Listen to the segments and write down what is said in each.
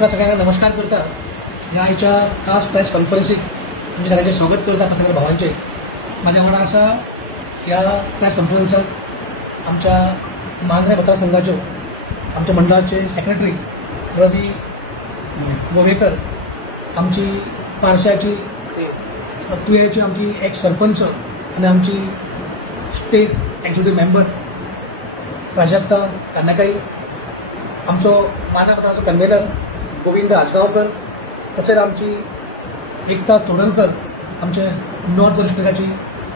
तुका सगळ्यांना नमस्कार करता. ह्या आयच्या खास प्रेस कॉन्फरन्सीक तुमचे सगळ्यांचे स्वागत करता पत्रकार भावांचे. माझ्या वांगडा आसा ह्या प्रेस कॉन्फरन्साक आमच्या मांद्रे मतदारसंघाच्यो आमच्या मंडळाचे सेक्रेटरी रवी गोवेकर, आमची पारशाची तुयेची आमची एक्स सरपंच आणि आमची स्टेट एक्झिक्युटिव्ह मेंबर प्राजक्ता कान्नाकाई, आमचो मांद्रे मतदाराचो कन्व्हेनर गोविंद आजगांवकर, तसेच आमची एकता चोडणकर, आमचे नॉर्थ डिस्ट्रिक्टाची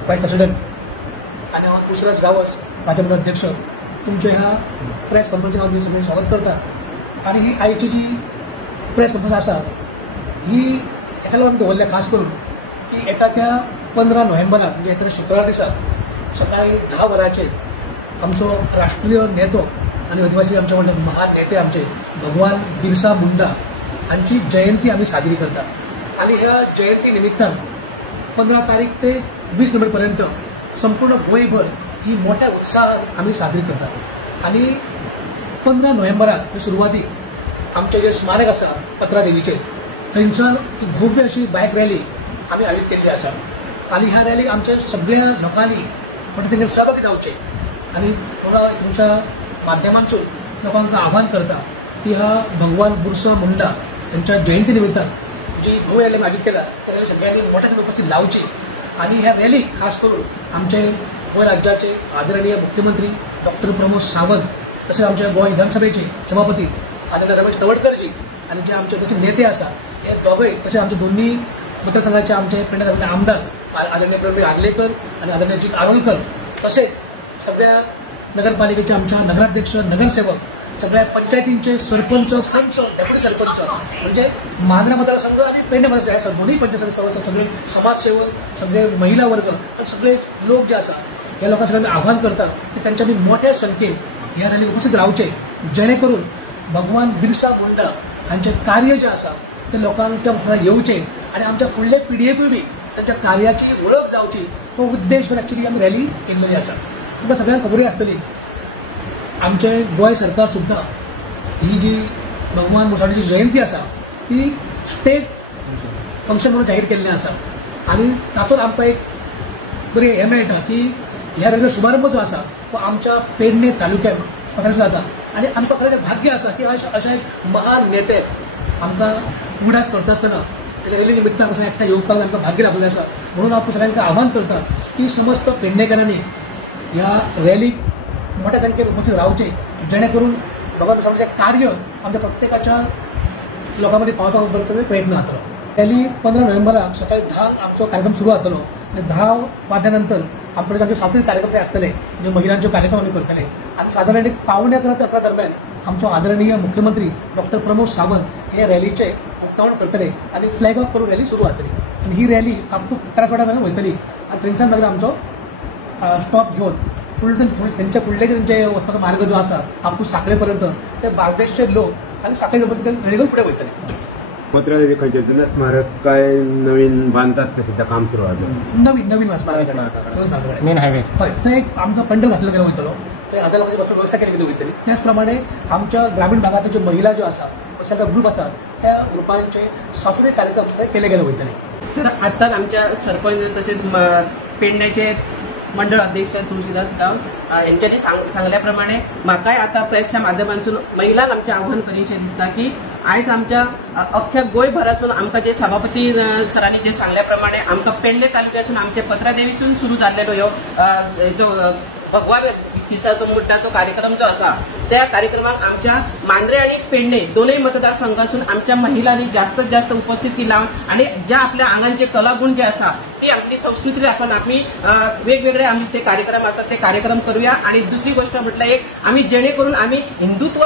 वायस प्रेसिडेंट, आणि हांव तुळशीदास गावस राज्य मंडळ अध्यक्ष. तुमच्या ह्या प्रेस कॉन्फरन्सीक हांव सगळे स्वागत करता. आणि ही आयची जी प्रेस कॉन्फरन्स आसा ही एका लागून दवरल्या खास करून की येता त्या 15 नोव्हेंबराक म्हणजे येता शुक्रार दिसा सकाळी 10 वरांचेर आमचो राष्ट्रीय नेतो आणि आदिवासी आमचे म्हणजे महान नेते आमचे भगवान बिरसा मुंडा हांची जयंती आम्ही साजरी करता. आणि ह्या जयंती निमित्तान 15 तारीख ते 20 नोव्हेंबर पर्यंत संपूर्ण गोंयभर ही मोठ्या उत्साहान आम्ही साजरी करता. आणि 15 नोव्हेंबराक सुरवातीक आमचे जे स्मारक आसा पत्रा देवीचेर थंयच्यान एक भव्य अशी बायक रॅली आम्ही आयोजीत केल्ली आसा. आणि ह्या रॅलीक आमच्या सगळ्या लोकांनी म्हणजे तेंगे सहभागी जावचे. आणि तुमच्या माध्यमांतून लोकांना आव्हान करता की ह्या भगवान बिरसा मुंडा यांच्या जयंती निमित्तान जी भव्य रॅली आयोजित केला त्या रॅली सगळ्यांनी मोठ्या उपस्थित लावची. आणि ह्या रॅलीक खास करून आमचे गोंय राज्याचे आदरणीय मुख्यमंत्री डॉक्टर प्रमोद सावंत, तसेच आमच्या गोंय विधानसभेचे सभापती आदरणीय रमेश तवडकरजी आणि जे आमचे त्याचे नेते आसा हे दोघे, तसेच आमचे दोन्ही मतदारसंघाचे आमचे पेडणे तालुक्याचे आमदार आदरणीय प्रवीण आगलेकर आणि आदरणीय अजित आरोलकर, तसेच सगळ्या नगरपालिकेचे आमच्या नगराध्यक्ष, नगरसेवक, सगळ्या पंचायतींचे सरपंच, पंच, डेप्युटी सरपंच, म्हणजे मांद्रे मतदारसंघ आणि पेडणे मतदारसंघ दोन्ही पंचायत सगळे समाजसेवक, सगळे महिला वर्ग आणि सगळे लोक जे आसा या लोकांना सगळ्यांना आव्हान करतात की त्यांच्यानी मोठ्या संख्येन ह्या रॅलीक उपस्थित रावचे, जेणेकरून भगवान बिरसा मुंडा हांचे कार्य जे आसा ते लोकांच्या मुखार येवचे आणि आमच्या फुडले पिढयेकूय बी त्यांच्या कार्याची वळख जावची, तो उद्देश घेवन ॲक्च्युली आमी रॅली केल्लेली आसा. तुमकां सगळ्यांक खबरूय आसतली आमचे गोंय सरकार सुद्दां ही जी भगवान मुंडाची जयंती आसा ती स्टेट फंक्शन म्हणून जाहीर केल्लें आसा. आणि ताचोच आमकां एक बरी हें मेळटा की ह्या रॅलीचो शुभारंभ जो आसा तो आमच्या पेडणे तालुक्यात पकडला जाता. आणि आमकां खरें भाग्य आसा की अशे एक महान नेते आमकां उगडास करता आसतना त्या रॅली निमित्तान असं एकठांय येवपाक आमकां भाग्य लाभलेलें आसा. म्हणून हांव सगळ्यांक आव्हान करता की समस्त पेडणेकारांनी ह्या रॅलीक मोठ्या संख्येन उपस्थित रावचे, जेणेकरून भगवान बिरसा कार्य आमच्या प्रत्येकाच्या लोकांमध्ये पावपाक प्रयत्न जातलो. रॅली 15 नोव्हेंबराक सकाळी 10 आमचो कार्यक्रम सुरू जातलो. 10 वाजल्यानंतर आमचे आमचे सांस्कृतिक कार्यक्रम आसतले, म्हणजे महिलांचे कार्यक्रम आम्ही करतले. आणि साधारण 11:15 ते 11 दरम्यान आमचो आदरणीय मुख्यमंत्री डॉक्टर प्रमोद सावंत हे रॅलीचे उक्तावण करतले आणि फ्लॅग ऑफ करून रॅली सुरू जातली. आणि ही रॅली आमकां करासवाड्यान वयतली आणि थंयच्यान मागीर आमचो स्टॉप घेवन त्यांच्या फुडले त्यांचे वचपाचो मार्ग जो आसा आमकां साखळे पर्यंत ते बार्देशचे लोक आणि साखळे पर्यंत रॅली फुडें वयतले. पत्रा देवी खंयचे जुने स्मारक काय नवीन बांधतात ते सध्या काम सुरू आहे. नवीन स्मारक मेन हायवे हय थंय एक आमचो पंडल घातलो गेलो वयतलो. थंय आदार लोकांची बसपाची वेवस्था केली गेली वयतली. त्याच प्रमाणे आमच्या ग्रामीण भागातले ज्यो महिला ज्यो आसा सगळे ग्रुप आसा त्या ग्रुपांचे सांस्कृतिक कार्यक्रम थंय केले गेले वयतले. तर आताच आमच्या सरपंच तसेच पेडण्याचे मंडळ अध्यक्ष तुळशीदास गांव यांच्यानी सांगल्याप्रमाणे म्हाकाय आता प्रेसच्या माध्यमांतून महिलांक आमचें आव्हान करीशें दिसता की आयज आमच्या अख्ख्या गोंयभरासून आमकां जे सभापती सरांनी जे सांगल्याप्रमाणे आमकां पेडणे तालुक्यासून आमचे पत्रादेवीसून सुरू जाल्लेलो ह्यो भगवान बिरसा मुंडाचो कार्यक्रम जो आसा त्या कार्यक्रमाक आमच्या मांद्रे आणि पेडणे दोनही मतदारसंघासून आमच्या महिलांनी जास्तीत जास्त उपस्थिती लावून आणि ज्या आपल्या आंगांचे कलागुण जे आसा ती आपली संस्कृती दाखवून आम्ही वेगवेगळे आम्ही ते कार्यक्रम असतात ते कार्यक्रम करूया. आणि दुसरी गोष्ट म्हटलं एक आम्ही जेणेकरून आम्ही हिंदुत्व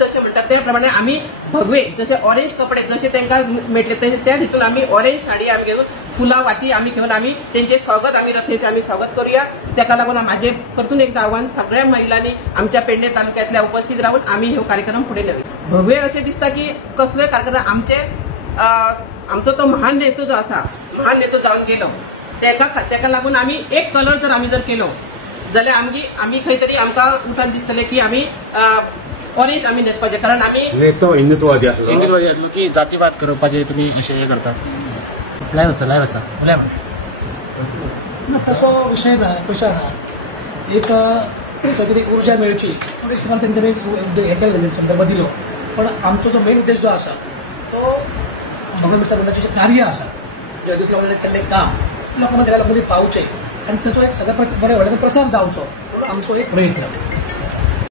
जसे म्हणतात त्याप्रमाणे आम्ही भगवे जसे ऑरेंज कपडे जसे त्यांना मेळटले त्या हितून आम्ही ऑरेंज साडी आम्ही घेऊन फुला वाती आम्ही घेऊन आम्ही त्यांचे स्वागत आम्ही रथेचे आम्ही स्वागत करूया. त्याका लागून माझे परतून एकदा आव्हान सगळ्या महिलांनी आमच्या पेडणे तालुक्यातल्या उपस्थित राहून आम्ही हे कार्यक्रम पुढे नेवे. भव्य असे दिसता की कसले कार्यक्रम आमचो तो महान नेतो जो असा महान नेतो जाऊन गेलो त्याका लागून आम्ही एक कलर जर आम्ही केलो जाल्यार आम्ही खंय तरी आमकां उठान दिसतले की आम्ही कोणीच आम्ही नेसपाचे कारण आम्ही तो हिंदुत्ववादी असलो हिंदुत्वादी असलो की जातीवाद करपाचे तुम्ही असे हे करतात. लाईव्ह असा बोला ना तसो विषय ना कशें आहा एक काहीतरी ऊर्जा मेळची पूण एक तेंच्यांनी हे केलें संदर्भ दिलो पण आमचो जो मेन उद्देश जो आसा तो भगवान बिरसा मुंडाचें जें कार्य आसा जे आदिवासी समाजाचें केल्लें काम लोकांना सगळ्या लोकांनी पावचें आनी ताचो एक सगळ्या बरे व्हडले प्रसार जावचो म्हणून आमचो एक प्रयत्न.